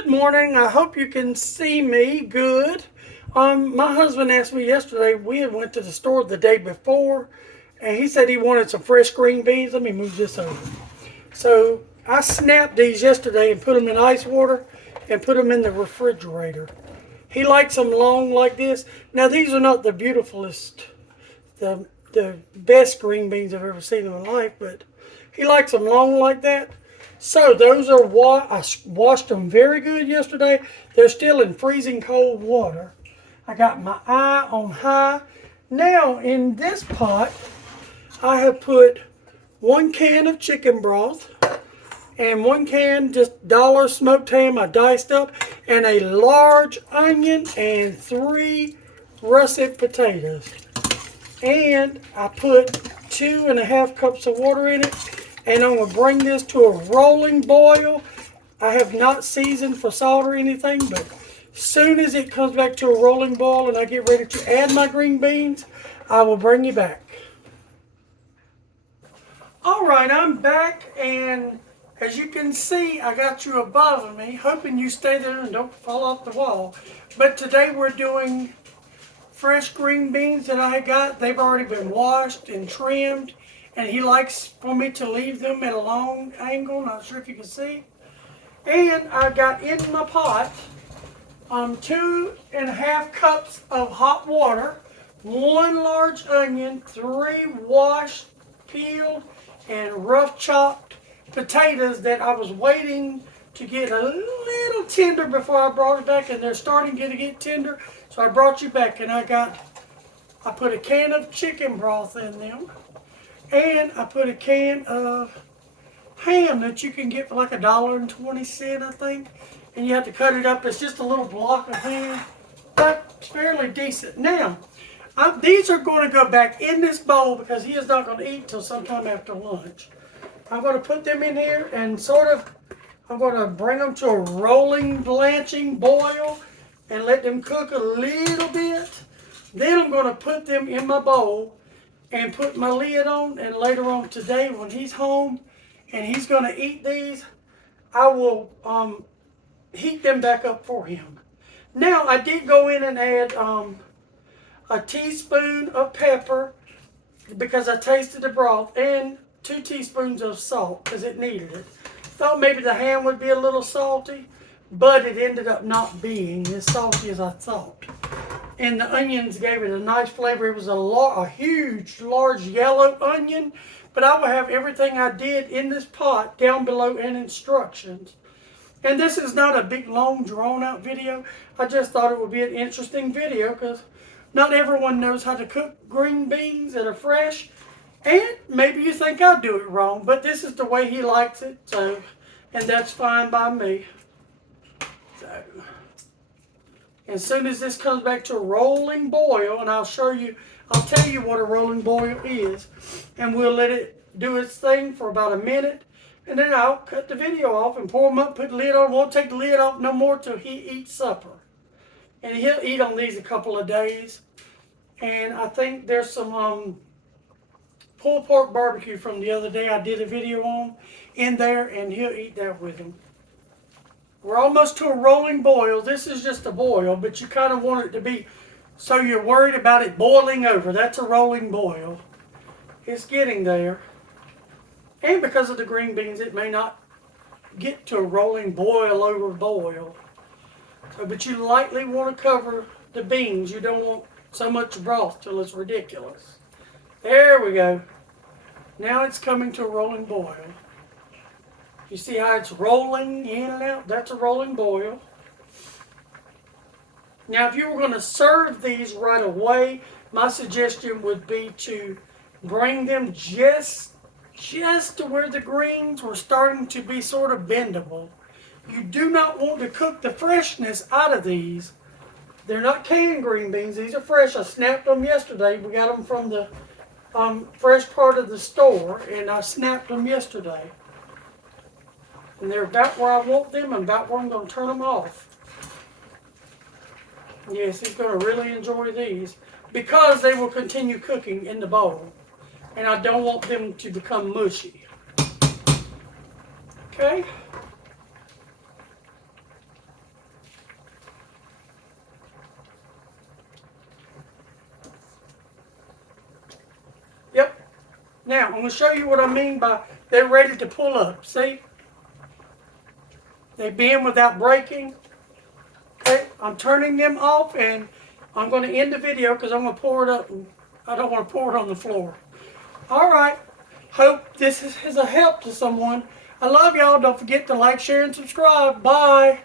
Good morning. I hope you can see me good. My husband asked me yesterday. We had went to the store the day before, and he said he wanted some fresh green beans. Let me move this over. So I snapped these yesterday and put them in ice water and put them in the refrigerator. He likes them long like this. Now these are not the beautifulest, the best green beans I've ever seen in my life, but he likes them long like that. So those are I washed them very good yesterday. They're still in freezing cold water. I got my eye on high. Now in this pot, I have put 1 can of chicken broth and 1 can just dollar smoked ham I diced up, and a large onion and 3 russet potatoes. And I put 2.5 cups of water in it. And I'm going to bring this to a rolling boil. I have not seasoned for salt or anything, but as soon as it comes back to a rolling boil and I get ready to add my green beans, I will bring you back. All right, I'm back, and as you can see, I got you above me, hoping you stay there and don't fall off the wall. But today we're doing fresh green beans that I got. They've already been washed and trimmed. And he likes for me to leave them at a long angle. Not sure if you can see. And I got in my pot 2.5 cups of hot water, 1 large onion, 3 washed, peeled, and rough chopped potatoes that I was waiting to get a little tender before I brought it back, and they're starting to get tender. So I brought you back, and I put a can of chicken broth in them. And I put a can of ham that you can get for like $1.20, I think. And you have to cut it up. It's just a little block of ham, but it's fairly decent. Now, these are going to go back in this bowl because he is not going to eat till sometime after lunch. I'm going to put them in here and I'm going to bring them to a rolling, blanching boil and let them cook a little bit. Then I'm going to put them in my bowl and put my lid on, and later on today when he's home and he's going to eat these, I will heat them back up for him. Now I did go in and add a teaspoon of pepper because I tasted the broth, and 2 teaspoons of salt because it needed it. Thought maybe the ham would be a little salty, but it ended up not being as salty as I thought. And the onions gave it a nice flavor. It was a huge, large yellow onion. But I will have everything I did in this pot down below in instructions. And this is not a big, long, drawn-out video. I just thought it would be an interesting video because not everyone knows how to cook green beans that are fresh. And maybe you think I do it wrong, but this is the way he likes it. And that's fine by me. As soon as this comes back to a rolling boil, and I'll tell you what a rolling boil is, and we'll let it do its thing for about a minute, and then I'll cut the video off and pour them up, put the lid on. Won't take the lid off no more till he eats supper. And he'll eat on these a couple of days. And I think there's some pulled pork barbecue from the other day I did a video on in there, and he'll eat that with him. We're almost to a rolling boil. This is just a boil, but you kind of want it to be so you're worried about it boiling over. That's a rolling boil. It's getting there. And because of the green beans, it may not get to a rolling boil over boil. But you lightly want to cover the beans. You don't want so much broth till it's ridiculous. There we go. Now it's coming to a rolling boil. You see how it's rolling in and out? That's a rolling boil. Now, if you were going to serve these right away, my suggestion would be to bring them just to where the greens were starting to be sort of bendable. You do not want to cook the freshness out of these. They're not canned green beans. These are fresh. I snapped them yesterday. We got them from the fresh part of the store, and I snapped them yesterday. And they're about where I want them and about where I'm going to turn them off. Yes, he's going to really enjoy these because they will continue cooking in the bowl. And I don't want them to become mushy. Okay? Now, I'm going to show you what I mean by they're ready to pull up. See? They bend without breaking. Okay, I'm turning them off, and I'm going to end the video because I'm going to pour it up, and I don't want to pour it on the floor. All right. Hope this is a help to someone. I love y'all. Don't forget to like, share, and subscribe. Bye.